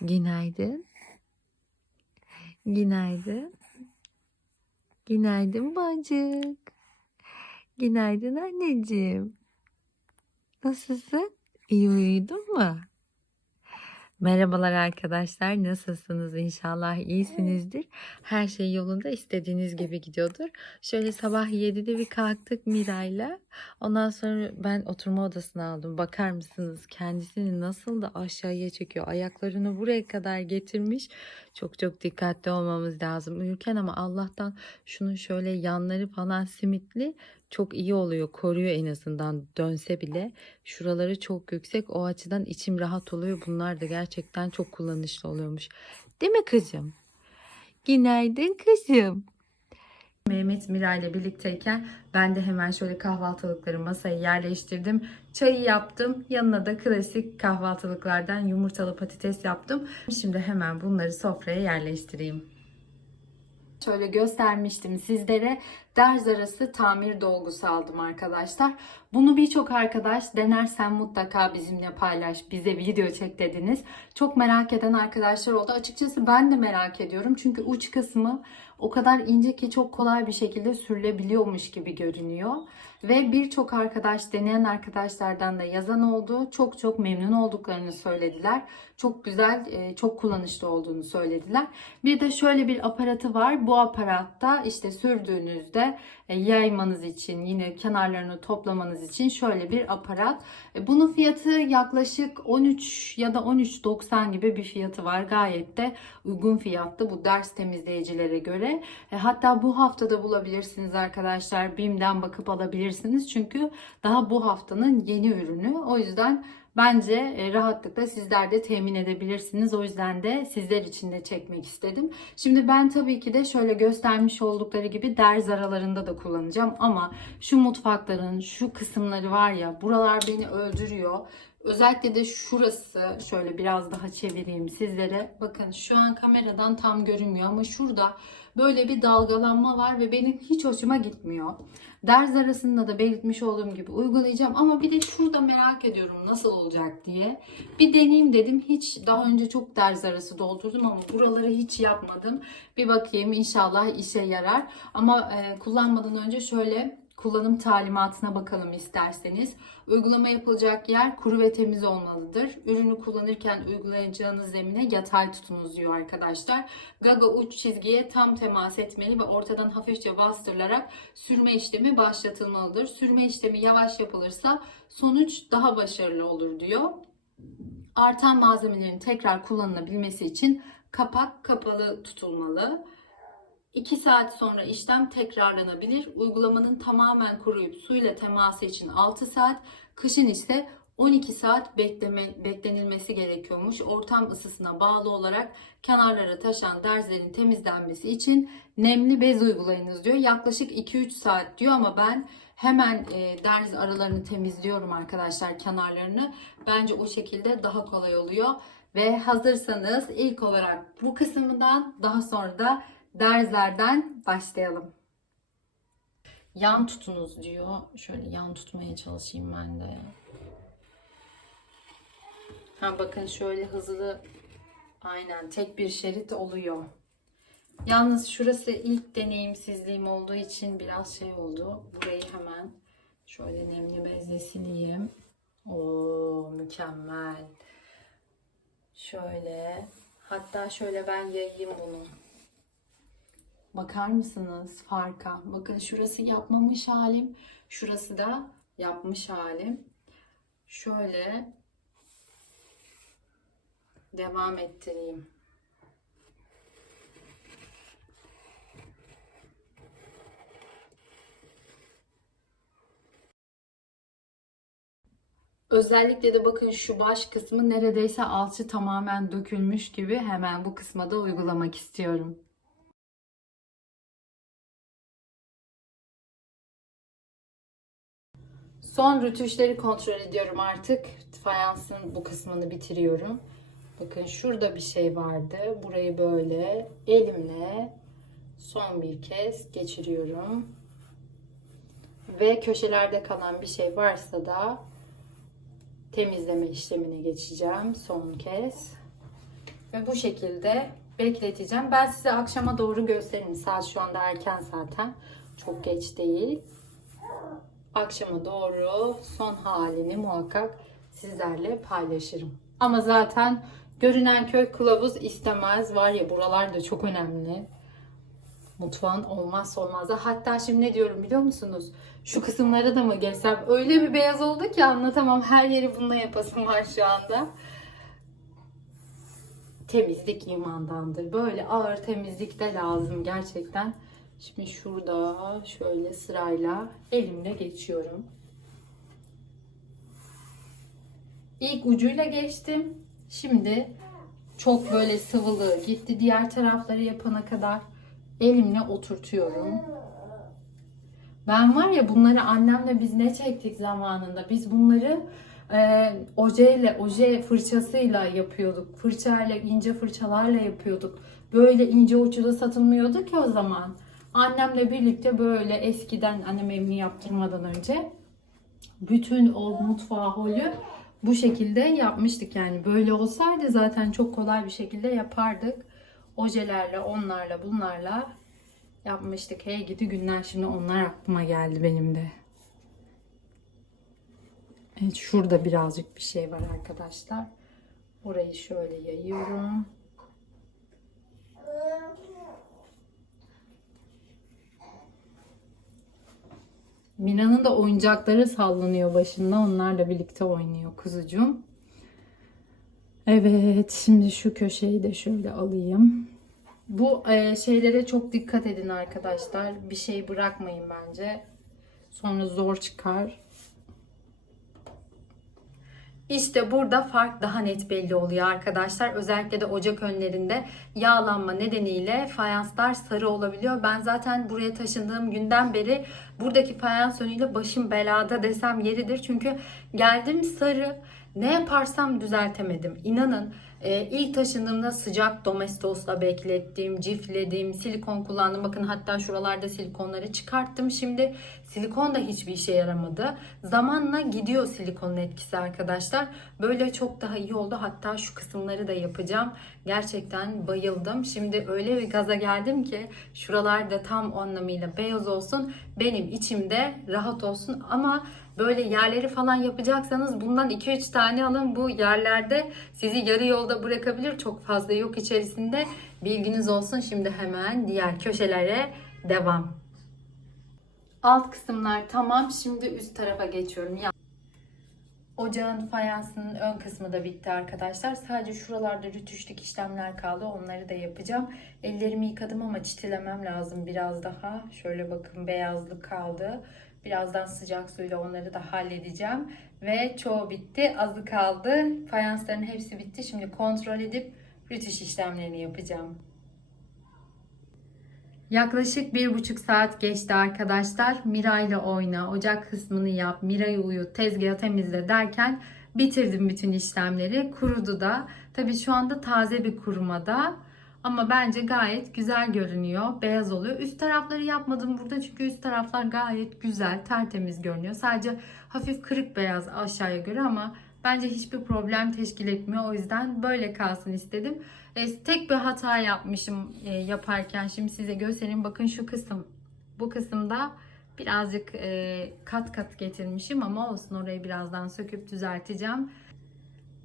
Günaydın. Günaydın. Günaydın bacık. Günaydın anneciğim. Nasılsın? İyi uyudun mu? Merhabalar arkadaşlar. Nasılsınız? İnşallah iyisinizdir. Her şey yolunda istediğiniz gibi gidiyordur. Şöyle sabah 7'de bir kalktık Miray'la. Ondan sonra ben oturma odasına aldım. Bakar mısınız? Kendisini nasıl da aşağıya çekiyor. Ayaklarını buraya kadar getirmiş. Çok çok dikkatli olmamız lazım uyurken ama Allah'tan şunun şöyle yanları falan simitli çok iyi oluyor. Koruyor en azından dönse bile. Şuraları çok yüksek. O açıdan içim rahat oluyor. Bunlar da gerçekten çok kullanışlı oluyormuş. Değil mi kızım? Günaydın kızım. Mehmet Mira ile birlikteyken ben de hemen şöyle kahvaltılıkları masaya yerleştirdim. Çayı yaptım. Yanına da klasik kahvaltılıklardan yumurtalı patates yaptım. Şimdi hemen bunları sofraya yerleştireyim. Şöyle göstermiştim sizlere. Derz arası tamir dolgusu aldım arkadaşlar. Bunu birçok arkadaş denersen mutlaka bizimle paylaş, bize video çek dediniz. Çok merak eden arkadaşlar oldu. Açıkçası ben de merak ediyorum. Çünkü uç kısmı o kadar ince ki çok kolay bir şekilde sürülebiliyormuş gibi görünüyor. Ve birçok arkadaş, deneyen arkadaşlardan da yazan oldu. Çok çok memnun olduklarını söylediler. Çok güzel, e, çok kullanışlı olduğunu söylediler. Bir de şöyle bir aparatı var. Bu aparatta işte sürdüğünüzde e, yaymanız için, yine kenarlarını toplamanız için şöyle bir aparat. E, Bunun fiyatı yaklaşık 13 ya da 13.90 gibi bir fiyatı var. Gayet de uygun fiyatlı bu ders temizleyicilere göre. E, Hatta bu haftada bulabilirsiniz arkadaşlar. BİM'den bakıp alabilirsiniz. Çünkü daha bu haftanın yeni ürünü. O yüzden bence e, rahatlıkla sizler de temin edebilirsiniz. O yüzden de sizler için de çekmek istedim. Şimdi ben tabii ki de şöyle göstermiş oldukları gibi derz aralarında da kullanacağım. Ama şu mutfakların şu kısımları var ya buralar beni öldürüyor. Özellikle de şurası şöyle biraz daha çevireyim sizlere. Bakın şu an kameradan tam görünmüyor ama şurada böyle bir dalgalanma var ve benim hiç hoşuma gitmiyor. Derz arasında da belirtmiş olduğum gibi uygulayacağım ama bir de şurada merak ediyorum nasıl olacak diye. Bir deneyeyim dedim. Hiç daha önce çok derz arası doldurdum ama buraları hiç yapmadım. Bir bakayım inşallah işe yarar. Ama e, kullanmadan önce şöyle kullanım talimatına bakalım isterseniz. Uygulama yapılacak yer kuru ve temiz olmalıdır. Ürünü kullanırken uygulayacağınız zemine yatay tutunuz diyor arkadaşlar. Gaga uç çizgiye tam temas etmeli ve ortadan hafifçe bastırılarak sürme işlemi başlatılmalıdır. Sürme işlemi yavaş yapılırsa sonuç daha başarılı olur diyor. Artan malzemelerin tekrar kullanılabilmesi için kapak kapalı tutulmalı. 2 saat sonra işlem tekrarlanabilir. Uygulamanın tamamen kuruyup suyla teması için 6 saat, kışın ise 12 saat bekleme, beklenilmesi gerekiyormuş. Ortam ısısına bağlı olarak kenarlara taşan derzlerin temizlenmesi için nemli bez uygulayınız diyor. Yaklaşık 2-3 saat diyor ama ben hemen e, derz aralarını temizliyorum arkadaşlar kenarlarını. Bence o şekilde daha kolay oluyor. Ve hazırsanız ilk olarak bu kısmından daha sonra da derzlerden başlayalım. Yan tutunuz diyor. Şöyle yan tutmaya çalışayım ben de. Ha bakın şöyle hızlı aynen tek bir şerit oluyor. Yalnız şurası ilk deneyimsizliğim olduğu için biraz şey oldu. Burayı hemen şöyle nemli bezle sileyim. Oo mükemmel. Şöyle hatta şöyle ben yayayım bunu. Bakar mısınız farka? Bakın şurası yapmamış halim. Şurası da yapmış halim. Şöyle devam ettireyim. Özellikle de bakın şu baş kısmı neredeyse alçı tamamen dökülmüş gibi hemen bu kısma da uygulamak istiyorum. Son rütuşları kontrol ediyorum artık. Fayansın bu kısmını bitiriyorum. Bakın şurada bir şey vardı. Burayı böyle elimle son bir kez geçiriyorum. Ve köşelerde kalan bir şey varsa da temizleme işlemine geçeceğim son kez. Ve bu şekilde bekleteceğim. Ben size akşama doğru gösteririm. Saat şu anda erken zaten. Çok geç değil. Akşama doğru son halini muhakkak sizlerle paylaşırım. Ama zaten görünen köy kılavuz istemez. Var ya buralar da çok önemli. Mutfağın olmazsa olmazı. Hatta şimdi ne diyorum biliyor musunuz? Şu kısımlara da mı geçsem? Öyle bir beyaz oldu ki anlatamam. Her yeri bununla yapasım var şu anda. Temizlik imandandır. Böyle ağır temizlik de lazım gerçekten. Şimdi şurada şöyle sırayla elimle geçiyorum. İlk ucuyla geçtim. Şimdi çok böyle sıvılı gitti. Diğer tarafları yapana kadar elimle oturtuyorum. Ben var ya bunları annemle biz ne çektik zamanında. Biz bunları e, ojeyle, oje fırçasıyla yapıyorduk. Fırçayla, ince fırçalarla yapıyorduk. Böyle ince uçlu satılmıyordu ki o zaman. Annemle birlikte böyle eskiden annem evini yaptırmadan önce bütün o mutfağı holü bu şekilde yapmıştık yani. Böyle olsaydı zaten çok kolay bir şekilde yapardık. Ojelerle, onlarla, bunlarla yapmıştık. Hey gidi günler şimdi onlar aklıma geldi benim de. Evet şurada birazcık bir şey var arkadaşlar. Orayı şöyle yayıyorum. Mina'nın da oyuncakları sallanıyor başında. Onlarla birlikte oynuyor kuzucuğum. Evet, şimdi şu köşeyi de şöyle alayım. Bu e, şeylere çok dikkat edin arkadaşlar. Bir şey bırakmayın bence. Sonra zor çıkar. İşte burada fark daha net belli oluyor arkadaşlar. Özellikle de ocak önlerinde yağlanma nedeniyle fayanslar sarı olabiliyor. Ben zaten buraya taşındığım günden beri buradaki fayans önüyle başım belada desem yeridir. Çünkü geldim sarı. Ne yaparsam düzeltemedim. İnanın e, ilk taşındığımda sıcak domestosla beklettim, cifledim, silikon kullandım. Bakın hatta şuralarda silikonları çıkarttım. Şimdi silikon da hiçbir işe yaramadı. Zamanla gidiyor silikonun etkisi arkadaşlar. Böyle çok daha iyi oldu. Hatta şu kısımları da yapacağım. Gerçekten bayıldım. Şimdi öyle bir gaza geldim ki şuralarda tam anlamıyla beyaz olsun. Benim içimde rahat olsun ama böyle yerleri falan yapacaksanız bundan 2-3 tane alın. Bu yerlerde sizi yarı yolda bırakabilir. Çok fazla yok içerisinde. Bilginiz olsun. Şimdi hemen diğer köşelere devam. Alt kısımlar tamam. Şimdi üst tarafa geçiyorum. Ya Ocağın fayansının ön kısmı da bitti arkadaşlar. Sadece şuralarda rütüşlük işlemler kaldı. Onları da yapacağım. Ellerimi yıkadım ama çitilemem lazım biraz daha. Şöyle bakın beyazlık kaldı. Birazdan sıcak suyla onları da halledeceğim. Ve çoğu bitti. Azı kaldı. Fayansların hepsi bitti. Şimdi kontrol edip rütüş işlemlerini yapacağım. Yaklaşık bir buçuk saat geçti arkadaşlar. Mira ile oyna, ocak kısmını yap, Mira'yı uyut, tezgahı temizle derken bitirdim bütün işlemleri. Kurudu da. Tabii şu anda taze bir kurumada. Ama bence gayet güzel görünüyor. Beyaz oluyor. Üst tarafları yapmadım burada çünkü üst taraflar gayet güzel, tertemiz görünüyor. Sadece hafif kırık beyaz aşağıya göre ama bence hiçbir problem teşkil etmiyor. O yüzden böyle kalsın istedim. E, tek bir hata yapmışım e, yaparken. Şimdi size göstereyim. Bakın şu kısım. Bu kısımda birazcık e, kat kat getirmişim ama olsun orayı birazdan söküp düzelteceğim.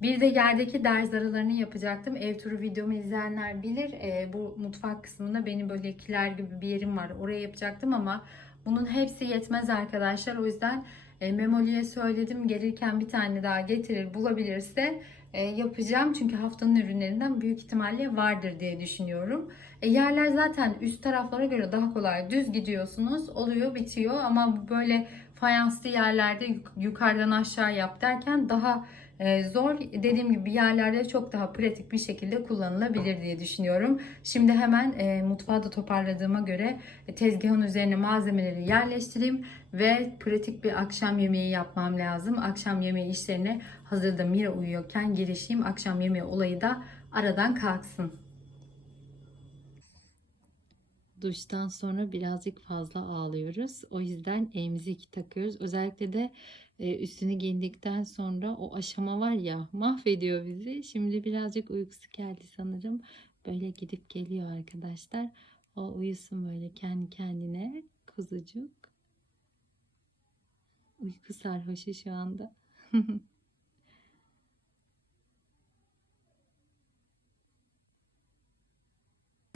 Bir de yerdeki derz aralarını yapacaktım. Ev turu videomu izleyenler bilir. E, bu mutfak kısmında benim böyle kiler gibi bir yerim var. Oraya yapacaktım ama bunun hepsi yetmez arkadaşlar. O yüzden e, Memoli'ye söyledim. Gelirken bir tane daha getirir bulabilirse e, yapacağım. Çünkü haftanın ürünlerinden büyük ihtimalle vardır diye düşünüyorum. E, yerler zaten üst taraflara göre daha kolay. Düz gidiyorsunuz. Oluyor bitiyor ama böyle fayanslı yerlerde yuk- yukarıdan aşağı yap derken daha zor. Dediğim gibi yerlerde çok daha pratik bir şekilde kullanılabilir diye düşünüyorum. Şimdi hemen e, mutfağı da toparladığıma göre e, tezgahın üzerine malzemeleri yerleştireyim ve pratik bir akşam yemeği yapmam lazım. Akşam yemeği işlerine hazırda Mira uyuyorken girişeyim. Akşam yemeği olayı da aradan kalksın. Duştan sonra birazcık fazla ağlıyoruz. O yüzden emzik takıyoruz. Özellikle de e, üstünü giyindikten sonra o aşama var ya mahvediyor bizi. Şimdi birazcık uykusu geldi sanırım. Böyle gidip geliyor arkadaşlar. O uyusun böyle kendi kendine kuzucuk. Uyku sarhoşu şu anda.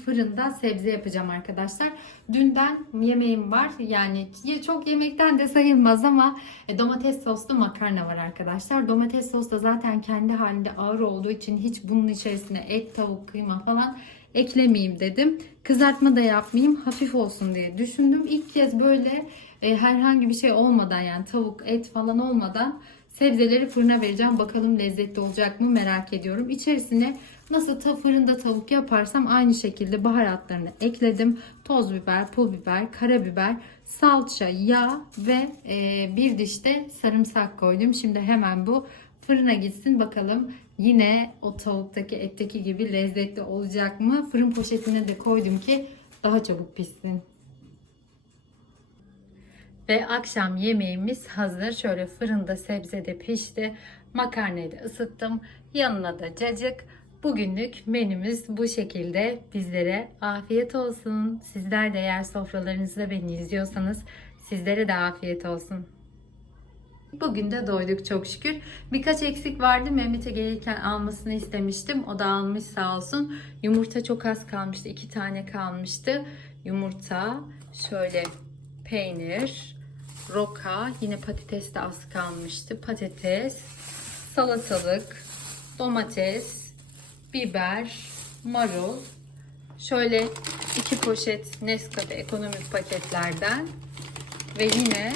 fırında sebze yapacağım arkadaşlar. Dünden yemeğim var. Yani çok yemekten de sayılmaz ama e, domates soslu makarna var arkadaşlar. Domates sos da zaten kendi halinde ağır olduğu için hiç bunun içerisine et, tavuk, kıyma falan eklemeyeyim dedim. Kızartma da yapmayayım. Hafif olsun diye düşündüm. İlk kez böyle e, herhangi bir şey olmadan yani tavuk, et falan olmadan sebzeleri fırına vereceğim. Bakalım lezzetli olacak mı merak ediyorum. İçerisine nasıl ta fırında tavuk yaparsam aynı şekilde baharatlarını ekledim. Toz biber, pul biber, karabiber, salça, yağ ve e, bir diş de sarımsak koydum. Şimdi hemen bu fırına gitsin bakalım yine o tavuktaki etteki gibi lezzetli olacak mı? Fırın poşetine de koydum ki daha çabuk pişsin. Ve akşam yemeğimiz hazır. Şöyle fırında sebze de pişti. Makarnayı da ısıttım. Yanına da cacık. Bugünlük menümüz bu şekilde. Bizlere afiyet olsun. Sizler de eğer sofralarınızda beni izliyorsanız sizlere de afiyet olsun. Bugün de doyduk çok şükür. Birkaç eksik vardı. Mehmet'e gelirken almasını istemiştim. O da almış sağ olsun. Yumurta çok az kalmıştı. iki tane kalmıştı. Yumurta, şöyle peynir, roka, yine patates de az kalmıştı. Patates, salatalık, domates, biber, marul. Şöyle iki poşet Nescafe ekonomik paketlerden ve yine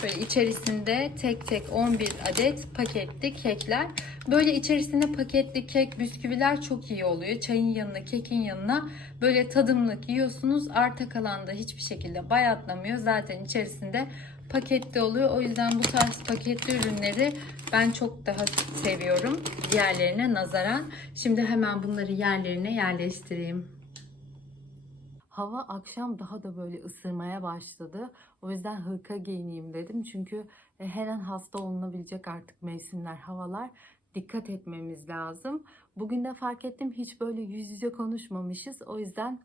şöyle içerisinde tek tek 11 adet paketli kekler. Böyle içerisinde paketli kek, bisküviler çok iyi oluyor. Çayın yanına, kekin yanına böyle tadımlık yiyorsunuz. Arta kalan da hiçbir şekilde bayatlamıyor. Zaten içerisinde paketli oluyor. O yüzden bu tarz paketli ürünleri ben çok daha seviyorum diğerlerine nazaran. Şimdi hemen bunları yerlerine yerleştireyim. Hava akşam daha da böyle ısırmaya başladı. O yüzden hırka giyineyim dedim. Çünkü e, her an hasta olunabilecek artık mevsimler, havalar. Dikkat etmemiz lazım. Bugün de fark ettim hiç böyle yüz yüze konuşmamışız. O yüzden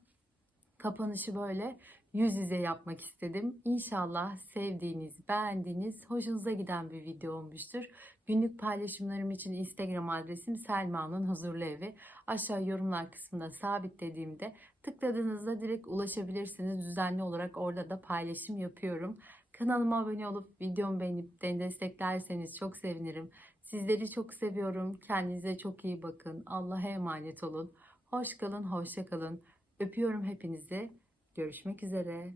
kapanışı böyle yüz yüze yapmak istedim. İnşallah sevdiğiniz, beğendiğiniz, hoşunuza giden bir video olmuştur. Günlük paylaşımlarım için Instagram adresim Selma'nın Huzurlu Evi. Aşağı yorumlar kısmında sabitlediğimde tıkladığınızda direkt ulaşabilirsiniz. Düzenli olarak orada da paylaşım yapıyorum. Kanalıma abone olup videomu beğenip beni desteklerseniz çok sevinirim. Sizleri çok seviyorum. Kendinize çok iyi bakın. Allah'a emanet olun. Hoş kalın, hoşça kalın. Öpüyorum hepinizi. Görüşmek üzere.